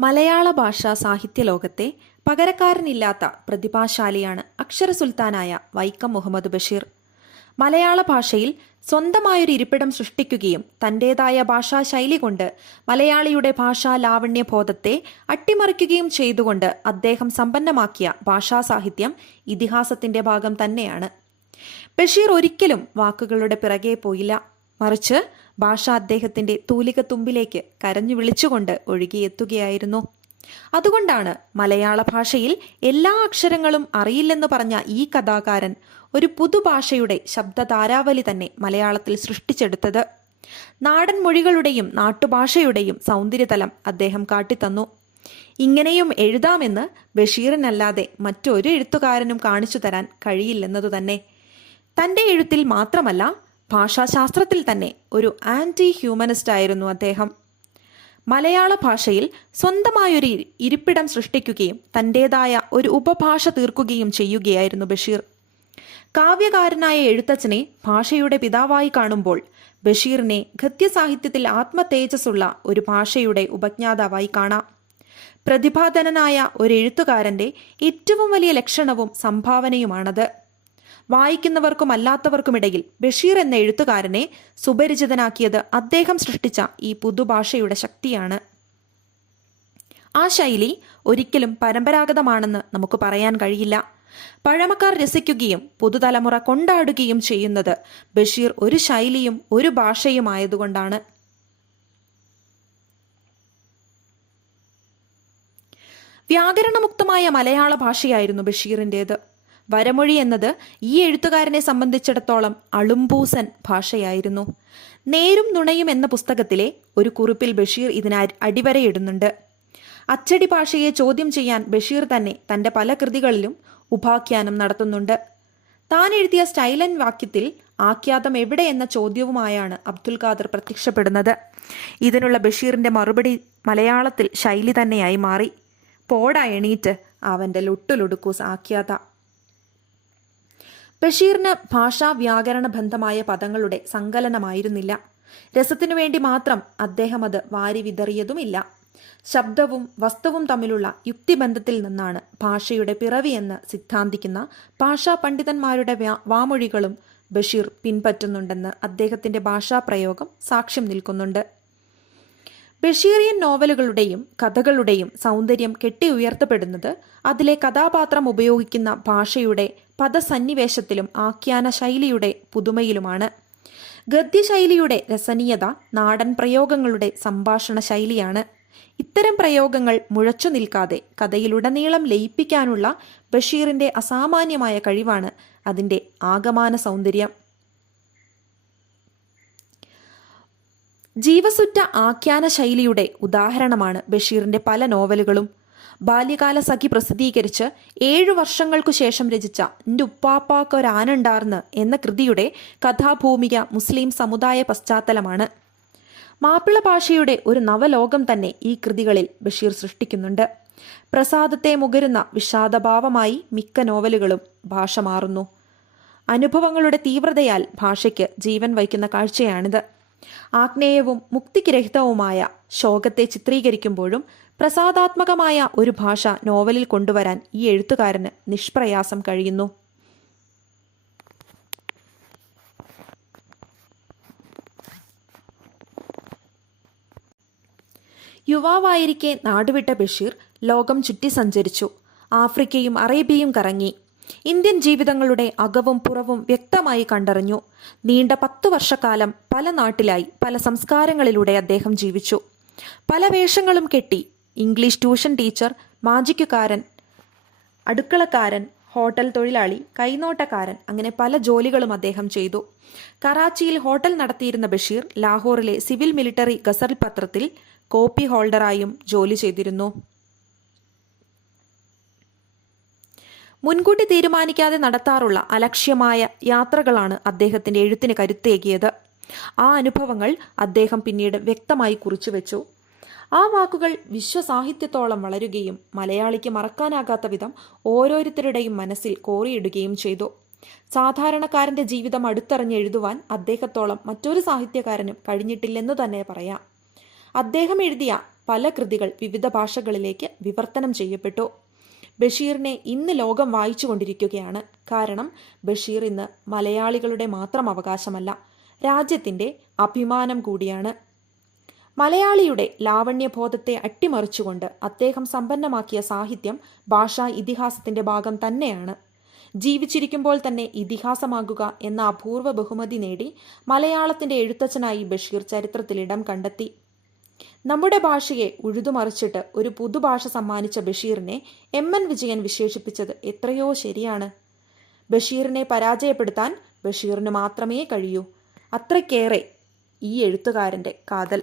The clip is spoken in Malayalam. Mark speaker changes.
Speaker 1: മലയാള ഭാഷാ സാഹിത്യ ലോകത്തെ പകരക്കാരനില്ലാത്ത പ്രതിഭാശാലിയാണ് അക്ഷര സുൽത്താനായ വൈക്കം മുഹമ്മദ് ബഷീർ. മലയാള ഭാഷയിൽ സ്വന്തമായൊരു ഇരിപ്പിടം സൃഷ്ടിക്കുകയും തന്റേതായ ഭാഷാ ശൈലി കൊണ്ട് മലയാളിയുടെ ഭാഷാ ലാവണ്യബോധത്തെ അട്ടിമറിക്കുകയും ചെയ്തുകൊണ്ട് അദ്ദേഹം സമ്പന്നമാക്കിയ ഭാഷാ സാഹിത്യം ഇതിഹാസത്തിന്റെ ഭാഗം തന്നെയാണ്. ബഷീർ ഒരിക്കലും വാക്കുകളുടെ പിറകെ പോയില്ല. മറിച്ച് ഭാഷ അദ്ദേഹത്തിന്റെ തൂലിക തുമ്പിലേക്ക് കരഞ്ഞു വിളിച്ചുകൊണ്ട് ഒഴുകിയെത്തുകയായിരുന്നു. അതുകൊണ്ടാണ് മലയാള ഭാഷയിൽ എല്ലാ അക്ഷരങ്ങളും അറിയില്ലെന്ന് പറഞ്ഞ ഈ കഥാകാരൻ ഒരു പുതുഭാഷയുടെ ശബ്ദധാരാവലി തന്നെ മലയാളത്തിൽ സൃഷ്ടിച്ചെടുത്തത്. നാടൻ മൊഴികളുടെയും നാട്ടുഭാഷയുടെയും സൗന്ദര്യതലം അദ്ദേഹം കാട്ടിത്തന്നു. ഇങ്ങനെയും എഴുതാമെന്ന് ബഷീറിനല്ലാതെ മറ്റൊരു എഴുത്തുകാരനും കാണിച്ചു തരാൻ കഴിയില്ലെന്നതു തന്നെ തന്റെ എഴുത്തിൽ മാത്രമല്ല ഭാഷാശാസ്ത്രത്തിൽ തന്നെ ഒരു ആന്റി ഹ്യൂമനിസ്റ്റ് ആയിരുന്നു അദ്ദേഹം. മലയാള ഭാഷയിൽ സ്വന്തമായൊരു ഇരിപ്പിടം സൃഷ്ടിക്കുകയും തന്റേതായ ഒരു ഉപഭാഷ തീർക്കുകയും ചെയ്യുകയായിരുന്നു ബഷീർ. കാവ്യകാരനായ എഴുത്തച്ഛനെ ഭാഷയുടെ പിതാവായി കാണുമ്പോൾ ബഷീറിനെ ഗദ്യസാഹിത്യത്തിൽ ആത്മതേജസ്സുള്ള ഒരു ഭാഷയുടെ ഉപജ്ഞാതാവായി കാണാം. പ്രതിഭാധനനായ ഒരു എഴുത്തുകാരന്റെ ഏറ്റവും വലിയ ലക്ഷണവും സംഭാവനയുമാണത്. വായിക്കുന്നവർക്കും അല്ലാത്തവർക്കുമിടയിൽ ബഷീർ എന്ന എഴുത്തുകാരനെ സുപരിചിതനാക്കിയത് അദ്ദേഹം സൃഷ്ടിച്ച ഈ പുതുഭാഷയുടെ ശക്തിയാണ്. ആ ശൈലി ഒരിക്കലും പരമ്പരാഗതമാണെന്ന് നമുക്ക് പറയാൻ കഴിയില്ല. പഴമക്കാർ രസിക്കുകയും പുതുതലമുറ കൊണ്ടാടുകയും ചെയ്യുന്നത് ബഷീർ ഒരു ശൈലിയും ഒരു ഭാഷയുമായതുകൊണ്ടാണ്. വ്യാകരണമുക്തമായ മലയാള ഭാഷയായിരുന്നു ബഷീറിന്റേത്. വരമൊഴി എന്നത് ഈ എഴുത്തുകാരനെ സംബന്ധിച്ചിടത്തോളം അളുംപൂസൻ ഭാഷയായിരുന്നു. നേരും നുണയും എന്ന പുസ്തകത്തിലെ ഒരു കുറിപ്പിൽ ബഷീർ ഇതിന് അടിവരയിടുന്നുണ്ട്. അച്ചടി ഭാഷയെ ചോദ്യം ചെയ്യാൻ ബഷീർ തന്നെ തന്റെ പല കൃതികളിലും ഉപാഖ്യാനം നടത്തുന്നുണ്ട്. താൻ എഴുതിയ സ്റ്റൈലൻ വാക്യത്തിൽ ആഖ്യാതം എവിടെ എന്ന ചോദ്യവുമായാണ് അബ്ദുൽ ഖാദർ പ്രത്യക്ഷപ്പെടുന്നത്. ഇതിനുള്ള ബഷീറിന്റെ മറുപടി മലയാളത്തിൽ ശൈലി തന്നെയായി മാറി. പോടാ എണീറ്റ് അവന്റെ ലുട്ടുലുടുക്കൂസ് ആഖ്യാത. ബഷീറിന് ഭാഷാ വ്യാകരണ ബന്ധമായ പദങ്ങളുടെ സങ്കലനമായിരുന്നില്ല. രസത്തിനു വേണ്ടി മാത്രം അദ്ദേഹം അത് വാരി വിതറിയതുമില്ല ശബ്ദവും വസ്തുവും തമ്മിലുള്ള യുക്തിബന്ധത്തിൽ നിന്നാണ് ഭാഷയുടെ പിറവി എന്ന് സിദ്ധാന്തിക്കുന്ന ഭാഷാ പണ്ഡിതന്മാരുടെ വാമൊഴികളും ബഷീർ പിൻപറ്റുന്നുണ്ടെന്ന് അദ്ദേഹത്തിന്റെ ഭാഷാപ്രയോഗം സാക്ഷ്യം നിൽക്കുന്നുണ്ട്. ബഷീറിയൻ നോവലുകളുടെയും കഥകളുടെയും സൗന്ദര്യം കെട്ടി ഉയർത്തപ്പെടുന്നത് അതിലെ കഥാപാത്രം ഉപയോഗിക്കുന്ന ഭാഷയുടെ പദസന്നിവേശത്തിലും ആഖ്യാന ശൈലിയുടെ പുതുമയിലുമാണ്. ഗദ്യശൈലിയുടെ രസനീയത നാടൻ പ്രയോഗങ്ങളുടെ സംഭാഷണ ശൈലിയാണ് ഇത്തരം പ്രയോഗങ്ങൾ മുഴച്ചു നിൽക്കാതെ കഥയിലുടനീളം ലയിപ്പിക്കാനുള്ള ബഷീറിന്റെ അസാമാന്യമായ കഴിവാണ് അതിന്റെ ആഗമാന സൗന്ദര്യം. ജീവസുറ്റ ആഖ്യാന ശൈലിയുടെ ഉദാഹരണമാണ് ബഷീറിന്റെ പല നോവലുകളും. ബാല്യകാല സഖി പ്രസിദ്ധീകരിച്ച് ഏഴു വർഷങ്ങൾക്കു ശേഷം രചിച്ച എന്റെ ഉപ്പാപ്പാക്കൊരാനുണ്ടാർന്ന് എന്ന കൃതിയുടെ കഥാഭൂമിക മുസ്ലിം സമുദായ പശ്ചാത്തലമാണ്. മാപ്പിള ഭാഷയുടെ ഒരു നവലോകം തന്നെ ഈ കൃതികളിൽ ബഷീർ സൃഷ്ടിക്കുന്നുണ്ട്. പ്രസാദത്തെ മുകരുന്ന വിഷാദഭാവമായി മിക്ക നോവലുകളും ഭാഷ മാറുന്നു. അനുഭവങ്ങളുടെ തീവ്രതയാൽ ഭാഷയ്ക്ക് ജീവൻ വയ്ക്കുന്ന കാഴ്ചയാണിത്. ആഗ്നേയവും മുക്തിക്കിരഹിതവുമായ ശോകത്തെ ചിത്രീകരിക്കുമ്പോഴും പ്രസാദാത്മകമായ ഒരു ഭാഷ നോവലിൽ കൊണ്ടുവരാൻ ഈ എഴുത്തുകാരന് നിഷ്പ്രയാസം കഴിയുന്നു. യുവാവായിരിക്കെ നാടുവിട്ട ബഷീർ ലോകം ചുറ്റി സഞ്ചരിച്ചു ആഫ്രിക്കയും അറേബ്യയും കറങ്ങി. ഇന്ത്യൻ ജീവിതങ്ങളുടെ അകവും പുറവും വ്യക്തമായി കണ്ടറിഞ്ഞു. നീണ്ട പത്തു വർഷക്കാലം പല നാട്ടിലായി പല സംസ്കാരങ്ങളിലൂടെ അദ്ദേഹം ജീവിച്ചു. പല വേഷങ്ങളും കെട്ടി. ഇംഗ്ലീഷ് ട്യൂഷൻ ടീച്ചർ മാജിക്കുകാരൻ അടുക്കളക്കാരൻ ഹോട്ടൽ തൊഴിലാളി കൈനോട്ടക്കാരൻ അങ്ങനെ പല ജോലികളും അദ്ദേഹം ചെയ്തു. കറാച്ചിയിൽ ഹോട്ടൽ നടത്തിയിരുന്ന ബഷീർ ലാഹോറിലെ സിവിൽ മിലിറ്ററി ഗസൽ പത്രത്തിൽ കോപ്പി ഹോൾഡറായും ജോലി ചെയ്തിരുന്നു. മുൻകൂട്ടി തീരുമാനിക്കാതെ നടത്താറുള്ള അലക്ഷ്യമായ യാത്രകളാണ് അദ്ദേഹത്തിന്റെ എഴുത്തിന് കരുത്തേകിയത്. ആ അനുഭവങ്ങൾ അദ്ദേഹം പിന്നീട് വ്യക്തമായി കുറിച്ചു വെച്ചു. ആ വാക്കുകൾ വിശ്വസാഹിത്യത്തോളം വളരുകയും മലയാളിക്ക് മറക്കാനാകാത്ത വിധം ഓരോരുത്തരുടെയും മനസ്സിൽ കോറിയിടുകയും ചെയ്തു. സാധാരണക്കാരന്റെ ജീവിതം അടുത്തറിഞ്ഞ് എഴുതുവാൻ അദ്ദേഹത്തോളം മറ്റൊരു സാഹിത്യകാരനും കഴിഞ്ഞിട്ടില്ലെന്നു തന്നെ പറയാം. അദ്ദേഹം എഴുതിയ പല കൃതികൾ വിവിധ ഭാഷകളിലേക്ക് വിവർത്തനം ചെയ്യപ്പെട്ടു. ബഷീറിനെ ഇന്ന് ലോകം വായിച്ചുകൊണ്ടിരിക്കുകയാണ്. കാരണം ബഷീർ ഇന്ന് മലയാളികളുടെ മാത്രം അവകാശമല്ല രാജ്യത്തിന്റെ അഭിമാനം കൂടിയാണ്. മലയാളിയുടെ ലാവണ്യബോധത്തെ അട്ടിമറിച്ചുകൊണ്ട് അദ്ദേഹം സമ്പന്നമാക്കിയ സാഹിത്യം ഭാഷാ ഇതിഹാസത്തിന്റെ ഭാഗം തന്നെയാണ്. ജീവിച്ചിരിക്കുമ്പോൾ തന്നെ ഇതിഹാസമാകുക എന്ന അപൂർവ ബഹുമതി നേടി മലയാളത്തിന്റെ എഴുത്തച്ഛനായി ബഷീർ ചരിത്രത്തിൽ ഇടം കണ്ടെത്തി. നമ്മുടെ ഭാഷയെ ഉഴുതുമറിച്ചിട്ട് ഒരു പുതുഭാഷ സമ്മാനിച്ച ബഷീറിനെ എം എൻ വിജയൻ വിശേഷിപ്പിച്ചത് എത്രയോ ശരിയാണ്. ബഷീറിനെ പരാജയപ്പെടുത്താൻ ബഷീറിന് മാത്രമേ കഴിയൂ. അത്രയ്ക്കേറെ ഈ എഴുത്തുകാരന്റെ കാതൽ.